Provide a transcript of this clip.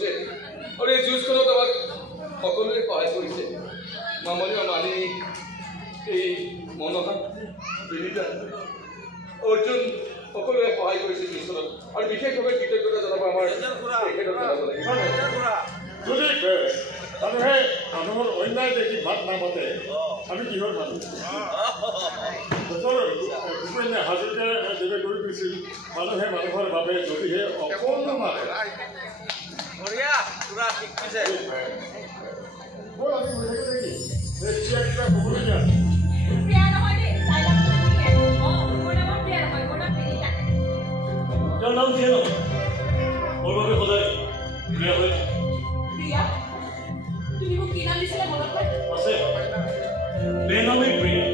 হৈছে আৰু এই যুঁজখনত আমাক সকলোৱে সহায় কৰিছে মামনি মানি এই মনোহৰ বিনীতা অৰ্জুন সকলোৱে সহায় কৰিছে যুঁজখনত আৰু বিশেষভাৱে কৃতজ্ঞতা জনাব আমাৰ তেখেতক জনাব লাগিব মানুহে মানুহৰ অন্যায় দেখি ভাত নামাতে আমি কিহৰ মানুহ হাজোতে যেনে কৰি দিছিল মানুহে মানুহৰ বাবে যদিহে অকণমান নাম দিয়ে নহয় মোৰ বাবে সদায় প্ৰিয়া হৈ প্ৰিয়া তুমি মোক কি নাম দিছিলা মনত আছে বেনামী প্ৰিয়া